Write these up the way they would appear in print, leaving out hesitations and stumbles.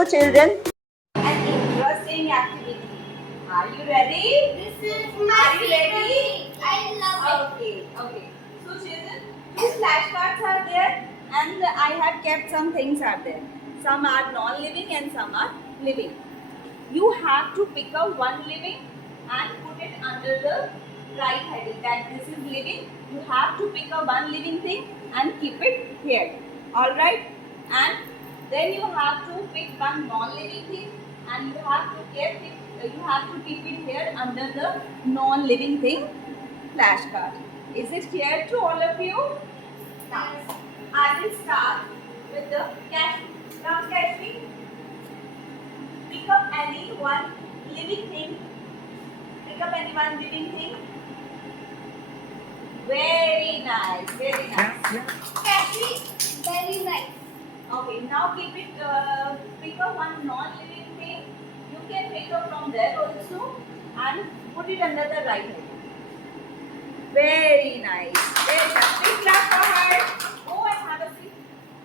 you, children. An interesting activity. Are you ready? This is my Are you ready? favorite. I love Okay, okay. So, children, two flashcards are there, and I have kept some things are there. Some are non-living and some are living. You have to pick up one living and put it under the right heading. That this is living. You have to pick up one living thing and keep it here. All right, and then you have to pick one non-living thing and you have to keep it. You have to keep it here under the non-living thing flashcard. Is it clear to all of you? Now, I will start with the cash. Now, cash me. Pick up any one living thing. Pick up any one living thing. Very nice, very nice. Cassie. Very nice. Okay, now keep it, pick up one non-living thing. You can pick up from there also and put it under the right hand. Very nice. Very nice. Big clap for her. Go and have a seat.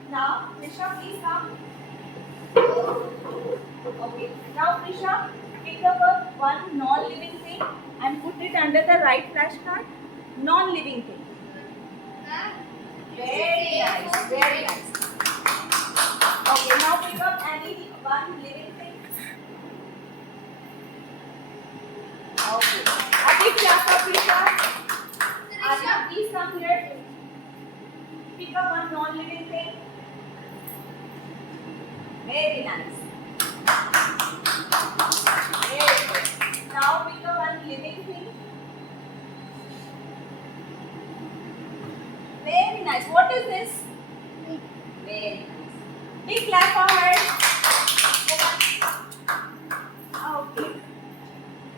Now, Prisha, please come. Okay. Now, Prisha, pick up one non-living thing and put it under the right flashcard. Non-living thing. Very nice. Very nice. Okay, now pick up any one living thing. Okay. A big clap for Prisha. Aja, please come here. Pick up one non-living thing. Very nice. Very good. Now pick up one living thing. Very nice. What is this? Very nice. Big clap for her. Okay.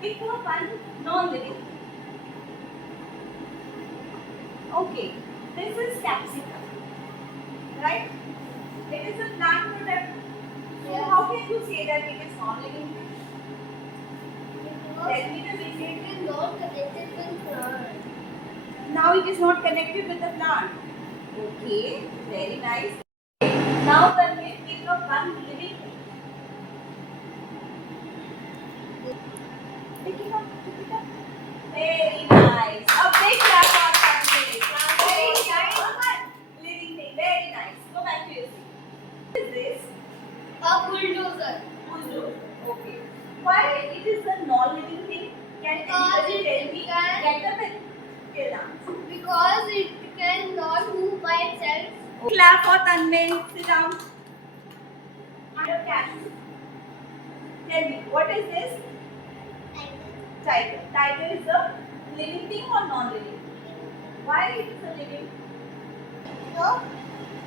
Pick up one non-living. Okay. This is capsicum. Right? It is a plant product. So how can you say that it is non-living? Tell me the reason. It is not connected with plant. Now it is not connected with the plant. Okay. Very nice. Now when we pick up one living thing. Pick it up, pick it up. Very nice. A big clap for Tanvi. Very nice. Living thing, very nice. Go back to your seat. What is this? A bulldozer. Bulldozer. Okay. Why it is a non-living thing? Can anybody tell me? Get up and tell answer. Because it cannot move by itself. Clap for Tanvi. Sit down. And a cat. Tell me, what is this? Tiger. Tiger is a living thing or non-living? Why it is a living? No.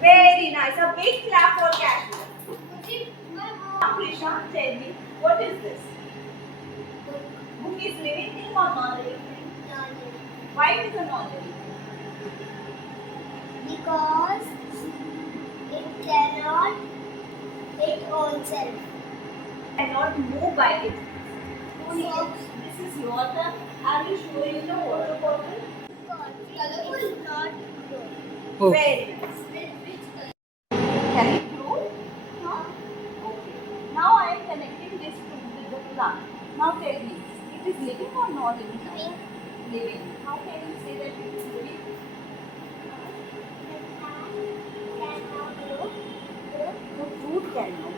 Very nice. A big clap for cat. My mom. Now, Krisha, tell me, what is this? Book is living thing or non-living thing? Why it is a non-living thing? Because it cannot hit own self. Cannot move by it. So, This is your turn. I will show you the water bottle. colorful not Very nice. which color? Can it grow? No. Okay. Now I am connecting this with the plant. Now tell me, it is living or non-living? Living. Living. How can you say that it is living? The fruit can grow.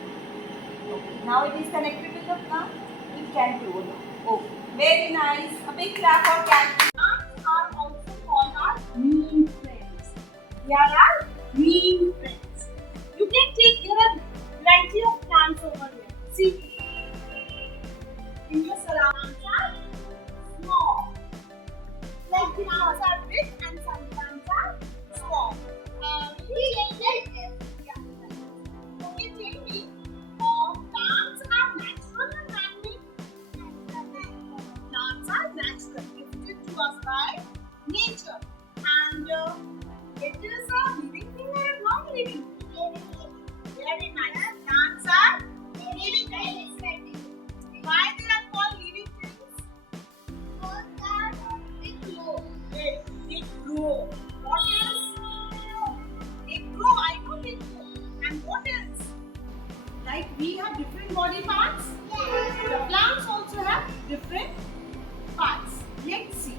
Okay. Now it is connected with the plant. It can grow now. Okay. Very nice. A big clap for cat. Plants are also called our mean friends. They are our mean friends. You can take, there are plenty of plants over here. See, in your surroundings are small. Like the plants are big and some plants are small. Yeah. Okay, tell me, plants are natural or man-made? Plants are natural, gifted to us by nature, and it is a Like we have different body parts. The plants also have different parts. Let's see.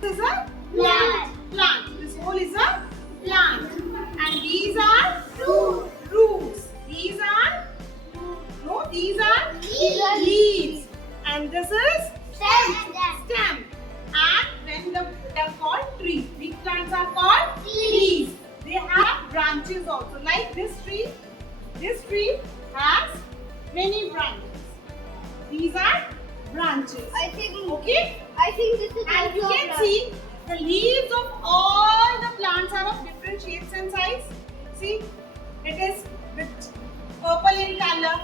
This is a plant. Plant. This whole is a plant. And these are roots. These are these are leaves. And this is stem. And when they are called trees. Big plants are called trees. They have branches also. Like this tree has many branches. These are branches. I think Okay? this is And you also can a see the leaves of all the plants are of different shapes and size. See, it is with purple in color.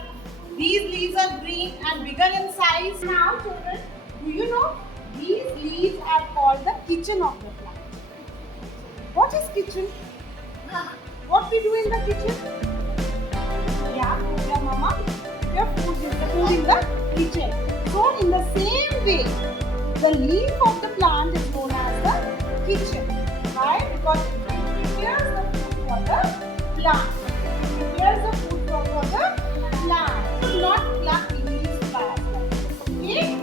These leaves are green and bigger in size. Now, children, do you know these leaves are called the kitchen of the plant? What is kitchen? What we do in the kitchen? Yeah, your mama, your food is the food in the kitchen. So, in the same way, the leaf of the plant is known as the kitchen. Why? Because it prepares the food for the plant. It prepares the food for the plant. So not pluck leaves by ourselves. Okay?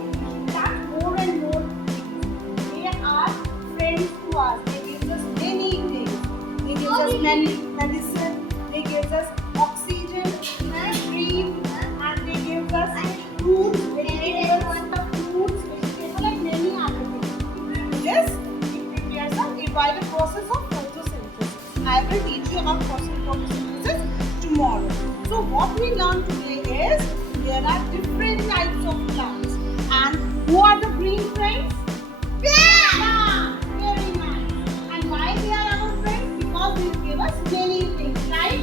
Plant more and more leaves. They are friends to us. They give us many things. They give us medicine. They give us oxygen, breathe, and they give us fruits, vegetables, fruits, vegetables, like many other things. This it prepares us by the process of photosynthesis. I will teach you about photosynthesis tomorrow. So what we learned today is there are different types of plants. And who are the green friends? Plants! Very nice. And why they are our friends? Because they give us many things, right?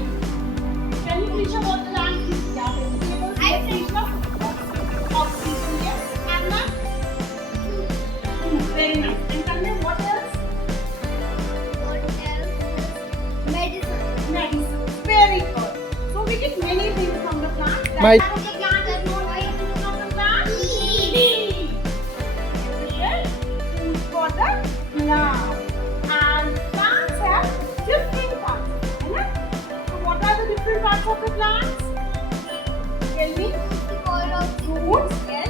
Can you teach about the plant? Yeah, vegetables. I think Oxygen, yes. And very nice. And tell me what else? medicine. Medicine. Very good. So we get many things from the plant. My- That type of the plant is known as from the plant. Leaf. Yes. Food for the plant. And plants have different parts. Right? So what are the different parts of the plants? Tell me. Roots, yes.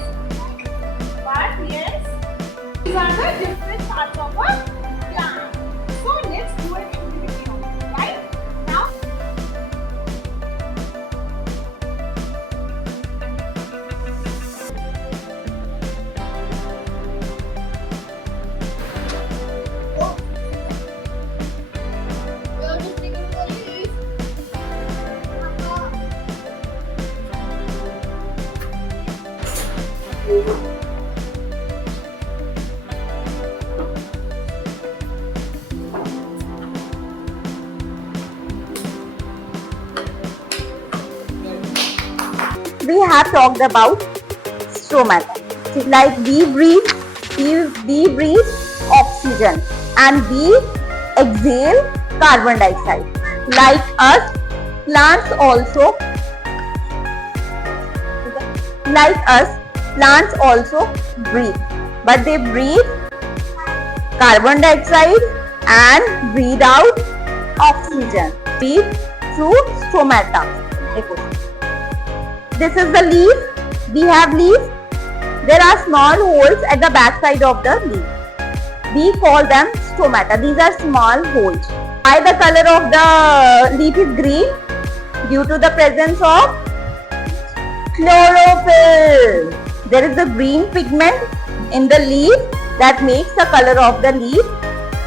But yes, these are the different parts of a plant. So let's do an activity on it, right? Now, we have talked about stomata. Like we breathe oxygen and we exhale carbon dioxide. Like us, plants also breathe, but they breathe carbon dioxide and breathe out oxygen. Breathe through stomata. This is the leaf. We have leaf. There are small holes at the back side of the leaf. We call them stomata. These are small holes. Why the color of the leaf is green? Due to the presence of chlorophyll. There is a green pigment in the leaf that makes the color of the leaf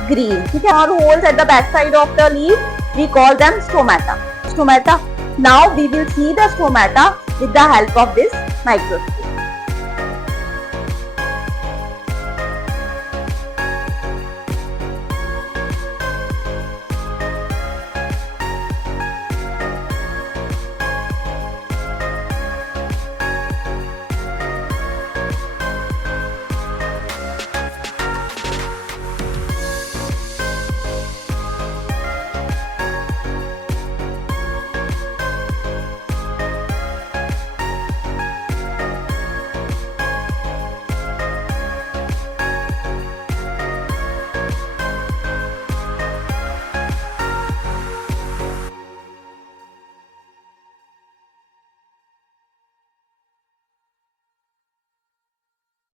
green. Small holes at the back side of the leaf, we call them stomata. Now we will see the stomata with the help of this microscope.